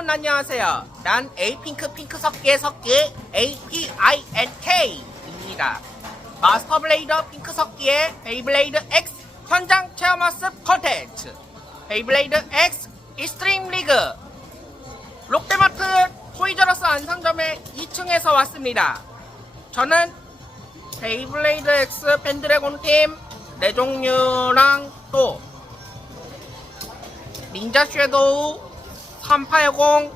여러분 안녕하세요. 난 에이핑크 핑크 섞기의 섞기 APINK입니다. 마스터 블레이더 핑크 섞기의 베이블레이드 X 현장 체험학습 컨텐츠 베이블레이드 X 익스트림 리그 롯데마트 토이저러스 안상점의 2층에서 왔습니다. 저는 베이블레이드 X 펜드래곤 팀 네 종류랑 또 닌자 섀도우 380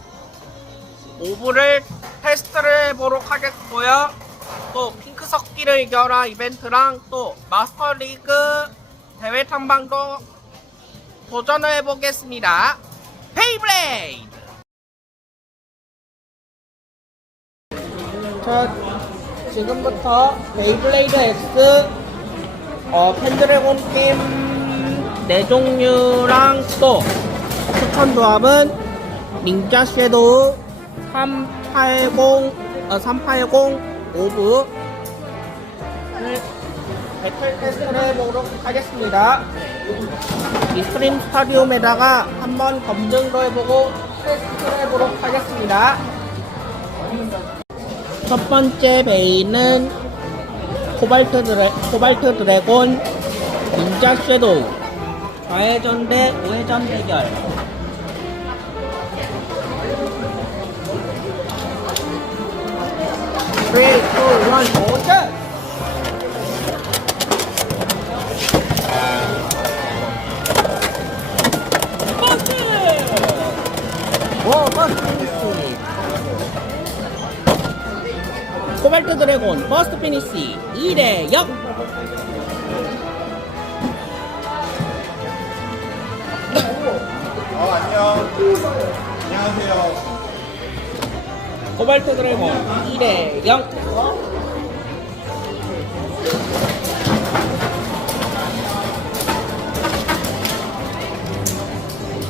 오브를 테스트를 해보도록 하겠고요. 또 핑크 섞기를 이겨라 이벤트랑 또 마스터 리그 대회 탐방도 도전을 해보겠습니다. 베이블레이드! 자, 지금부터 베이블레이드 X 어, 펜드래곤 팀네 종류랑 또 추천 조합은 닌자 섀도우 380 어, 380 오브 을 배틀 테스트를 해보도록 하겠습니다. 이 스트림 스타디움에다가 한번 검증도 해보고 테스트를 해보도록 하겠습니다. 첫 번째 베이는 코발트 드래, 코발트 드래곤 닌자 섀도우 좌회전 대 우회전 대결 3, 2, 1, 모션! 버스! 오, 버스 피니시! 코발트 드래곤 버스트 피니시 2대 0! 어, 안녕. 안녕하세요. 코발트 드래곤 2대 0!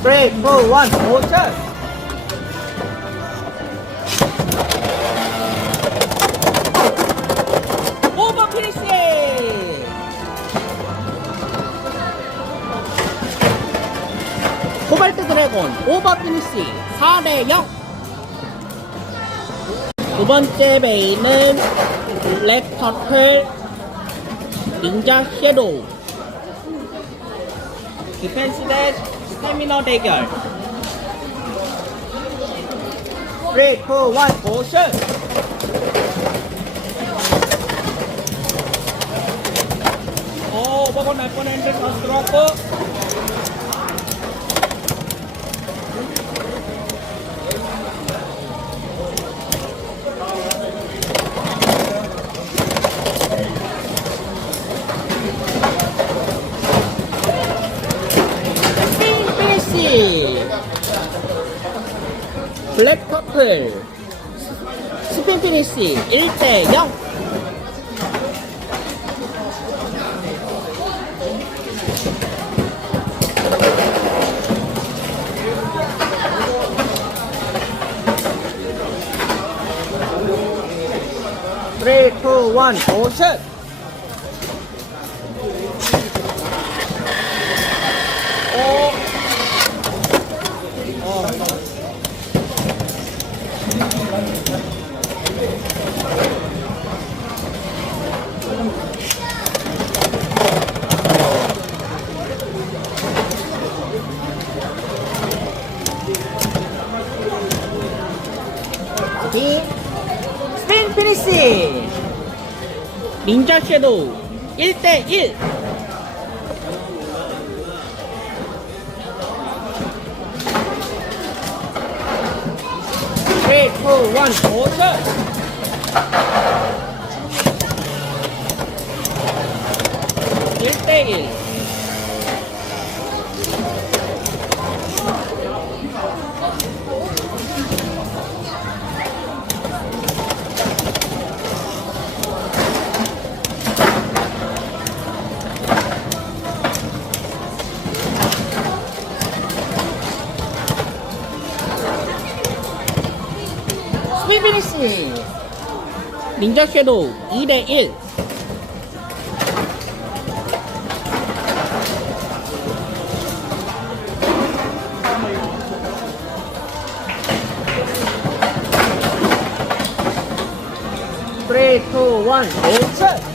브레이, 포, 원, 모션! 오버 피니시! 코발트 드래곤 오버 피니시 4대 0! 두 번째 베이는 블랙 터틀 닌자 섀도우 디펜스 대 스태미너 대결 3, 2, 1, 모션! 오, 버건 날뻔했는데 다시 들어왔고 스페인 피니시 퍼플 스페인 피니시 1대 0 3, 2, 1, 오션! 오, 스핀 스핀 피니시 닌자 섀도우 1대1 3, 2, 1, 모션! 1대1 음. 닌자 섀도우 2대1 3, 2, 1, 5, 7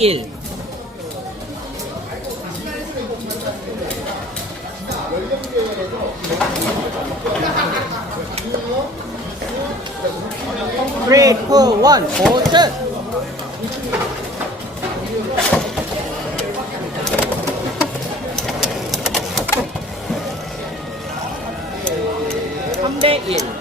1 3, 2, 1, 모션! 삼대1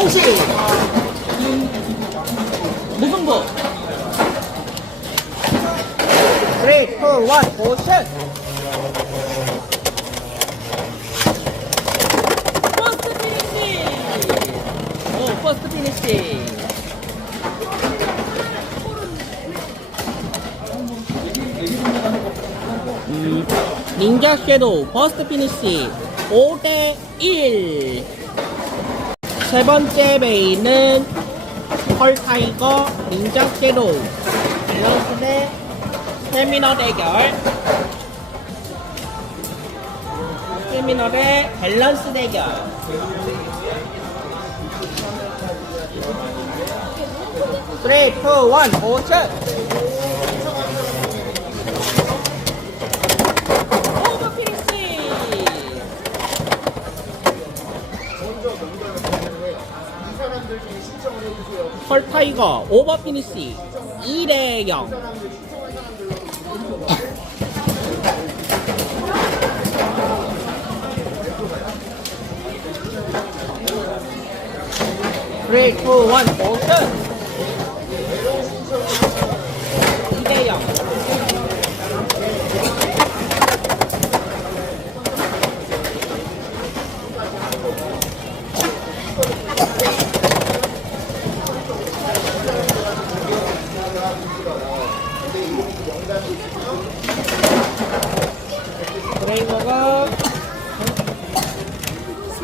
홍시 무승부 3, 2, 1, 모션 퍼스트 피니시 오 퍼스트 피니시 음, 닌자 섀도우 퍼스트 피니시 5대 1 세 번째 메인은 펄 타이거 닌자 섀도우 밸런스 대 스태미너 대결. 스태미너의 밸런스 대결. 투, 원! 오버 펄타이거 오버 피니시 2대 0 3, 2, 1, 5, 1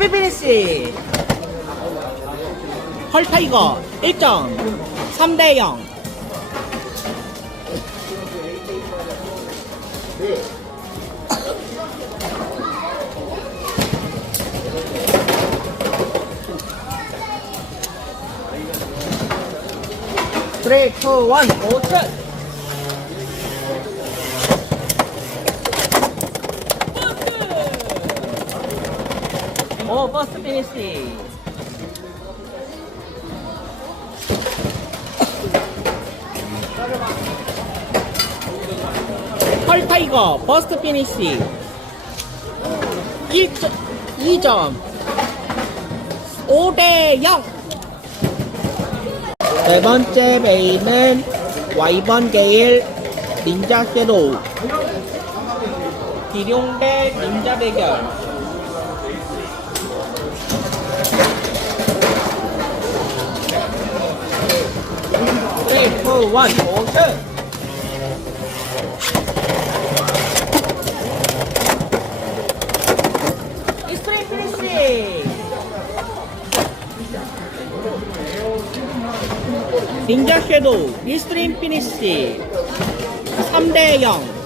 스피피니시 헐타이거 1점 3대 0 3, 2, 1, 모션! 오, 버스 피니시. 펄타이거 버스트 피니시. 1점 2점. 5대 0 네 번째 메인은 와이번 게일 닌자 섀도우. 기룡 대 닌자 대결 닌자 섀도우 익스트림 피니시 3대 0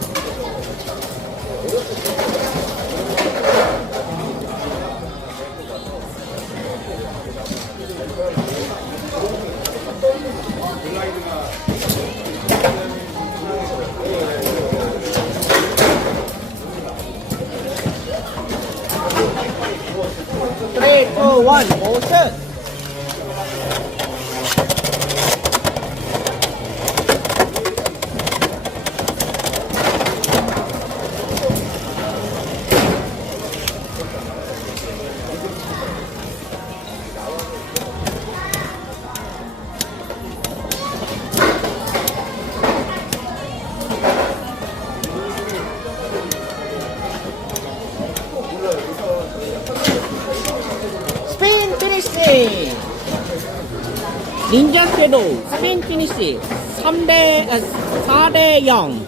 섀도우 스페인 피니시 3대 아, 4대 0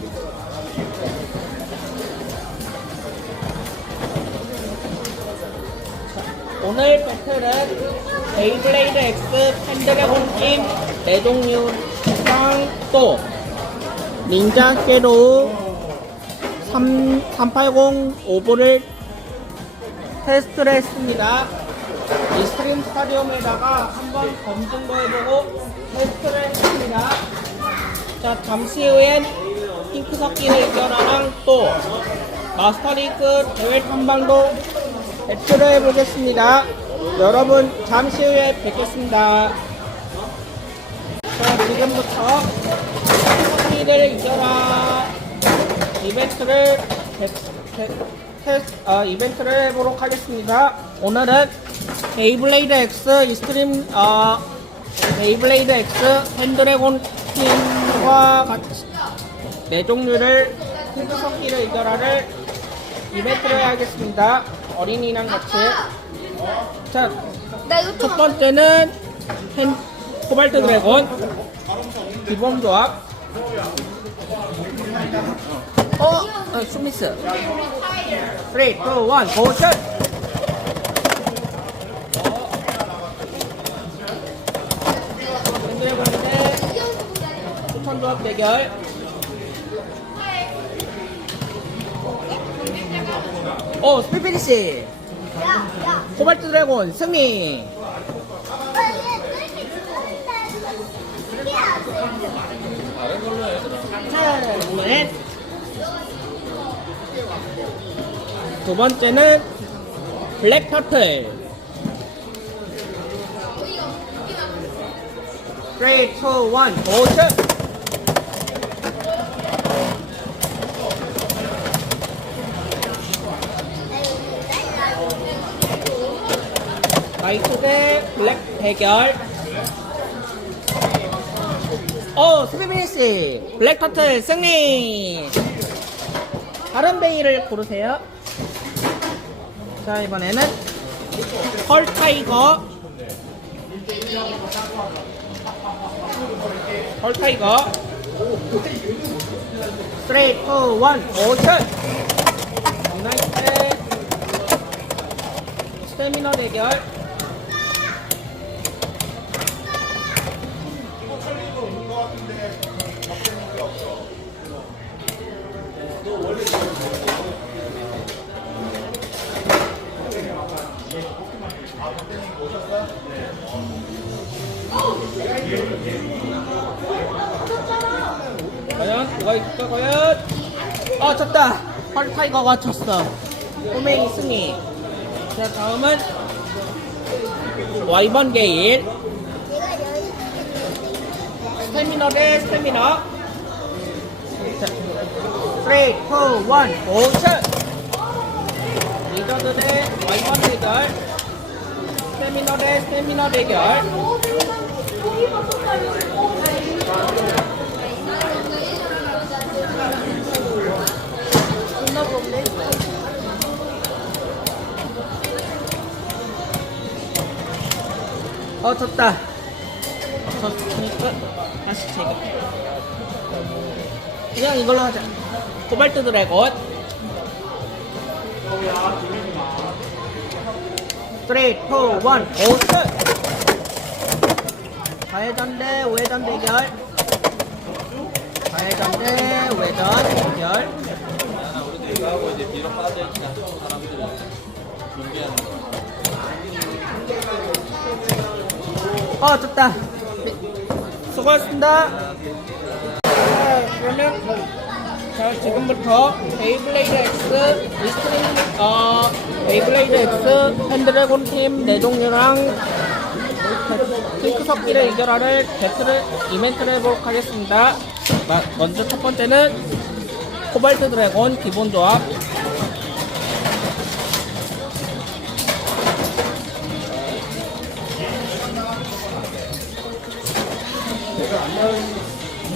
오늘 배틀은 베이블레이드 X 펜드래곤 팀 내종류랑 또 닌자 섀도우 3, 380 오버를 테스트를 했습니다. 이 스트림 스타디움에다가 한번 검증도 해보고 테스트를 했습니다. 자, 잠시 후엔 핑크 섞이는 이겨라랑 또 마스터리그 대회 탐방도 배틀을 해보겠습니다. 여러분, 잠시 후에 뵙겠습니다. 자, 지금부터 핑크를 이겨라 이벤트를 테스트, 어, 이벤트를 해보도록 하겠습니다. 오늘은 베이블레이드 X 이스트림 어, 베이블레이드 X 펜드래곤 팀과 같이 네 종류를 핑크 섞기를 이겨라를 이벤트를 하겠습니다. 어린이랑 같이. 자, 첫 번째는 펜, 코발트 드래곤. 기본 조합. 어, 어 스미스 3, 2, 1, 고션 펜드래곤인데 조합 대결 어 스피피니시 코발트 드래곤 승리 셋. 두 번째는 블랙 터틀. 3, 2, 1, 고션! 화이트 대 블랙 대결. 어, 스피비니씨 블랙 터틀 승리! 다른 베이를 고르세요. 자, 이번에는 펄 타이거. 펄 타이거. 3, 2, 1, 모션! 유나이트 스태미너 대결. 과연? 누가 이길까 과연? 아 졌다. 펄 타이거가 졌어. 꼬맹이 승리. 자 다음은 와이번 게일. 스태미너 대 스태미너. 자, 3, 2, 1, 모션 리더드 대 와이번 대결 스태미너 대 스태미너 대결. 어 졌다. 졌으니까 다시 제가 그냥 이걸로 하자. 코발트 드래곤 3, 2, 1, 오스! 좌회전 대 우회전 대결. 좌회전 대 우회전 대결. 어 졌다. 네, 수고하셨습니다. 자 그러면 자 지금부터 베이블레이드 X 리스트링 어 베이블레이드 X 펜드래곤 팀 네 종류랑 핑크 섞기를 이겨라를 배틀을 이벤트를 해보도록 하겠습니다 마- 먼저 첫 번째는 코발트 드래곤 기본 조합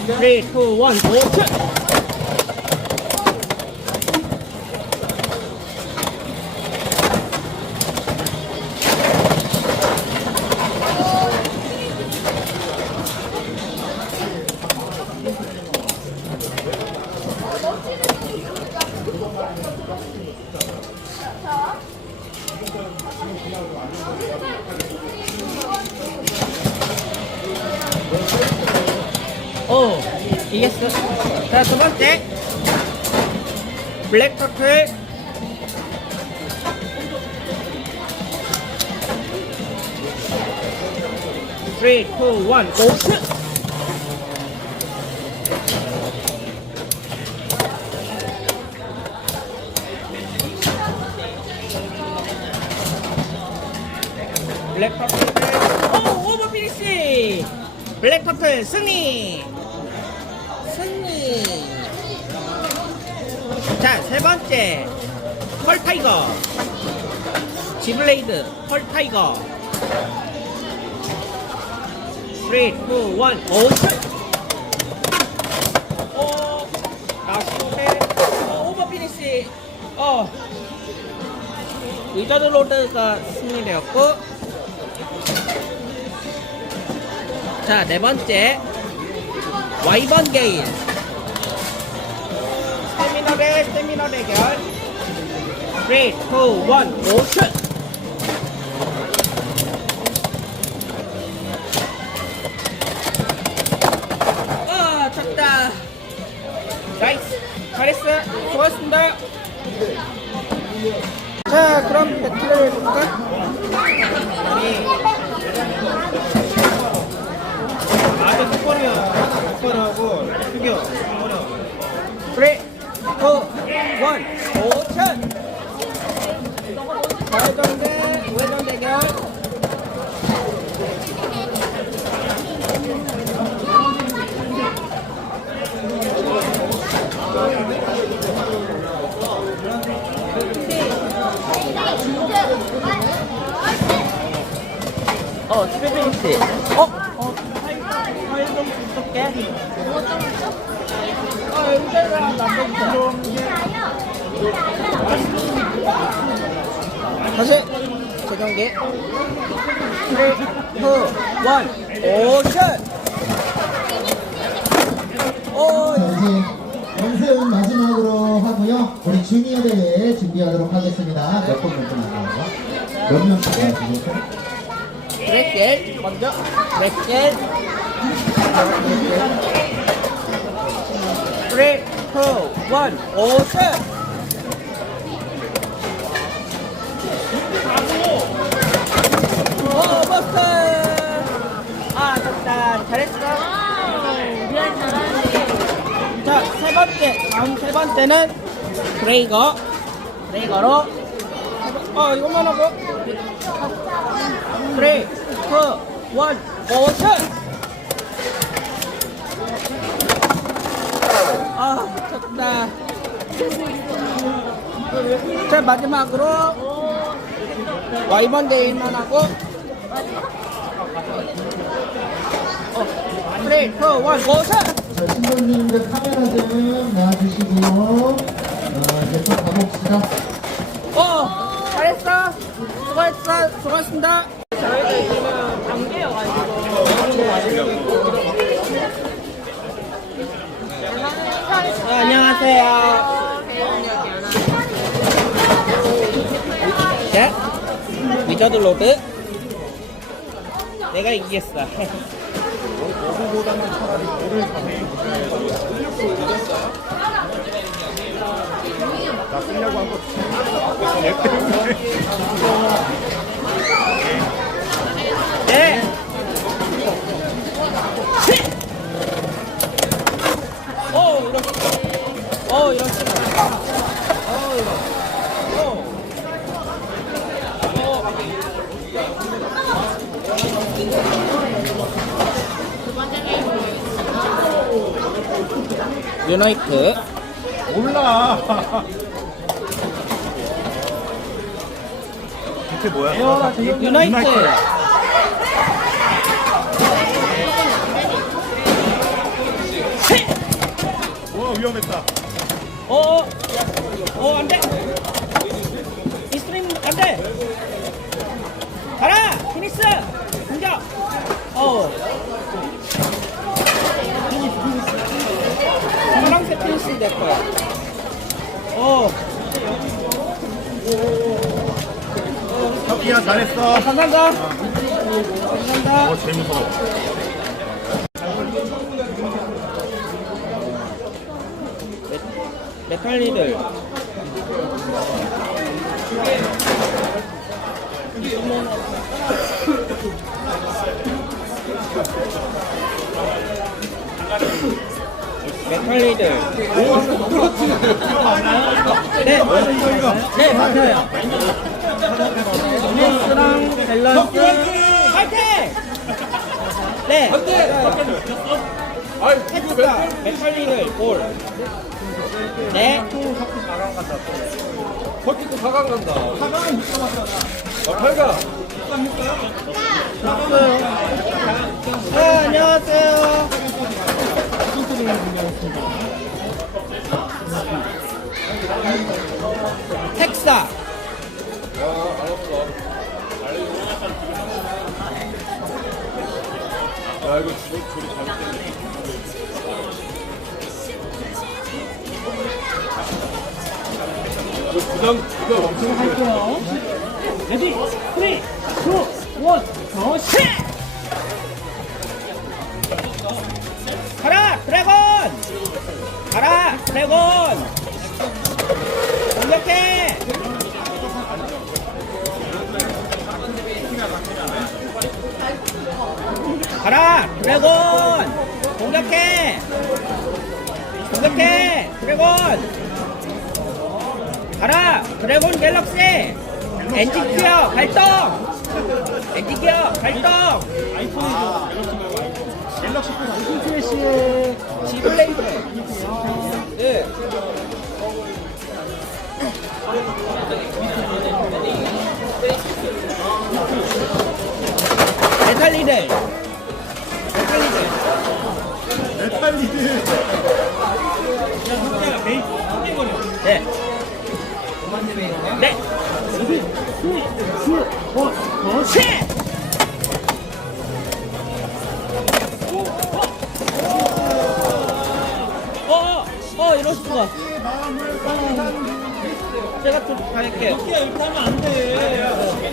Three! 3, 2, 1, 고트! 블랙 파트 오, 오버 피니시! 블랙 파트 승리! 승리! 자, 세 번째. 펄 타이거. 지블레이드. 펄 타이거. 3, 2, 1, 오픈! 오, 아쉽네. 어, 오버 피니시. 어. 위저드 로드가 승리되었고. 자, 네 번째. 와이번 게일. 스태미너 대 스태미너 대결. 3, 2, 1, 오션! 배틀을 해볼까? 네. 아직 특권이야. 특권하고 특여. 그래, 어, 원, 오천. 발전 대 우회전 대결. 어, 스피드니스. 어? 어, 좀 줄게. 아, 여기다가 들어오는데. 다시 재정기 3, 2, 1 오션 오 자, 이제 연습 마지막으로 하고요. 우리 주니어 대회 준비하도록 하겠습니다. 몇분몇분 할까요? 몇 명씩 할까요? 브레켈 먼저? 브레켈 3, 2, 1 오션 오 버스. 아 됐다. 잘했어. 자, 세 번째, 다음 세 번째는 브레이거. 브레이거로. 어, 이것만 하고. 브레이, 투, 원, 오션! 아, 미쳤다. 자, 마지막으로. 와이번 데이만 하고. 어, 브레이, 투, 원, 오션! 자, 신부님들 카메라 좀 놔주시고요. 어, 이제 또 가봅시다. 어, 잘했어. 수고했어. 수고했습니다. 저희가 지금 감기여가지고. 어, 안녕하세요. 자, 위저드 로드. 내가 이기겠어. 나 쓰려고 한 거. 네. 이런. 이런. 이런. 오. 오. 유나이트. 몰라. 밑에 뭐야? 유나이트. 와 위험했다. 어, 어, 안 돼. 이스트림 안 돼. 가라, 피니스. 공격. 어. 파란색 피니스 될 거야. 어. 터키야 잘했어. 감사합니다. 감사합니다. 어, 제일 무서워. 메, 칼리들 메탈리들 오! 플러트! 네! 네! 맞아요! 밸런스랑 밸런스 네 해주다 메탈리들 볼 네. 버티고 4강 간다. 4강. 어, 8강. 아, 안녕하세요. 텍사. 야 이거 조리 조리 잘못됐네. 이거 부담 부담 엄청 크네. 레디, 3, 2, 1, 더 셋! 가라, 드래곤! 가라, 드래곤! 공격해! 가라, 드래곤! 공격해! 공격해! 드래곤! 가라! 드래곤 갤럭시! 엔진 기어 발동! 엔진 기어 발동! 갤럭시 플래시 지블레이드 네. 메탈리들 네. 네. 셋! 어, 어, 어, 이럴 수가. 어, 제가 좀 갈게요. 이렇게 하면 안 돼.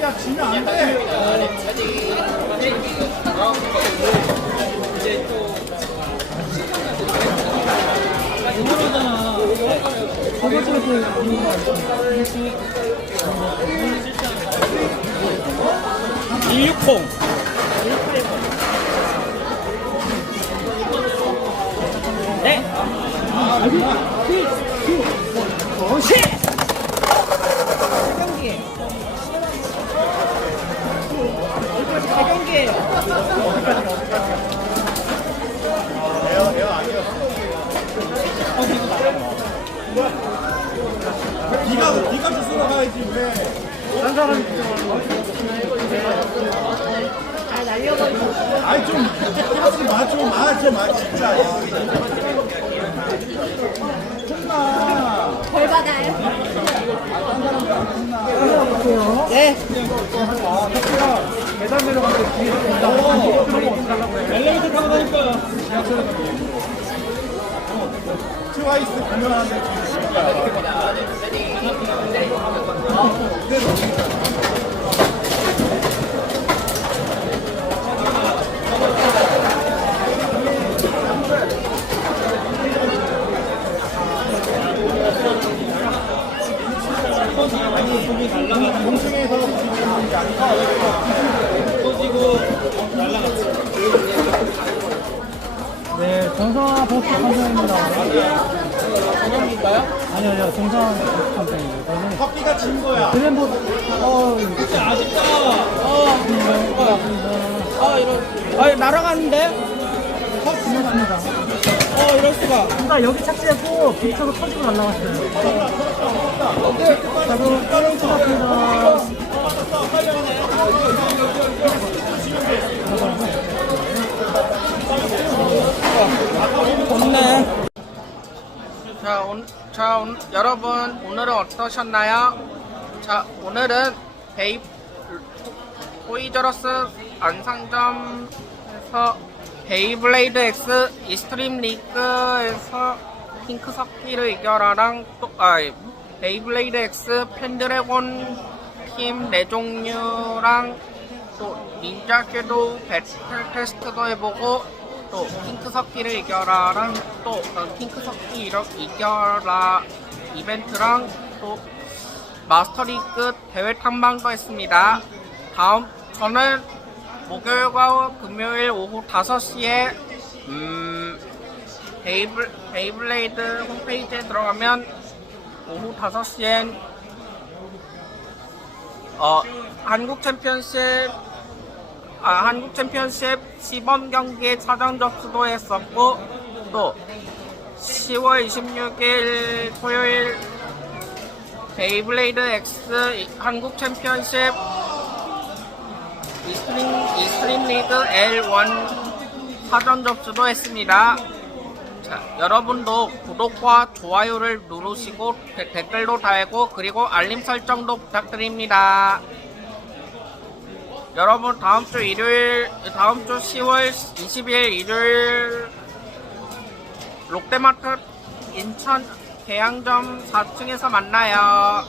야 지면 안 돼. 일육공. 네. 셋! 경기. 여기까지 세 경기예요. 네가 가야지 왜? 딴 아이 좀. 혼나. 벌 받아요. 네. 계단 내려가는데 뒤에 엘리베이터 타고 다니까. 트와이스 공연하는데 뒤에 진 짜. 공중에서 부딪히는 게 아니라 네, 정상화 버스 컴퍼니입니다. 정형일까요? 아니요, 아니요, 정상화 버스 컴퍼니입니다. 커피가 진 거야. 그랜보, 어, 진짜 아쉽다. 어, 아, 이런. 아, 날아가는데? 끝났습니다. 어, 이럴 수가. 나 여기 착지했고, 부딪혀서 터지고 날라갔어요. 저도 다른 것 같습니다. 좋네. 자, 온, 자 온, 여러분 오늘은 어떠셨나요? 자, 오늘은 베이 토이저러스 안상점에서 베이블레이드 X 이스트림 리그에서 핑크 석기를 이겨라랑 또 아, 베이블레이드 X 펜드래곤 팀 네 종류랑 또 닌자 섀도우 배틀 테스트도 해보고 또 핑크 석기를 이겨라랑 또 어, 핑크 석기 이겨라 이벤트랑 또 마스터리그 대회 탐방도 했습니다. 다음 저는 목요일과 금요일 오후 5시에 음 베이블, 베이블레이드 홈페이지에 들어가면 오후 5시엔 어 한국 챔피언십 아 한국 챔피언십 시범 경기 사전 접수도 했었고 또 10월 26일 토요일 베이블레이드 X 한국 챔피언십 이스트림, 이스트림 리그 L1 사전 접수도 했습니다. 자, 여러분도 구독과 좋아요를 누르시고 데- 댓글도 달고 그리고 알림 설정도 부탁드립니다. 여러분 다음 주 일요일 다음 주 10월 20일 일요일 롯데마트 인천 계양점 4층에서 만나요.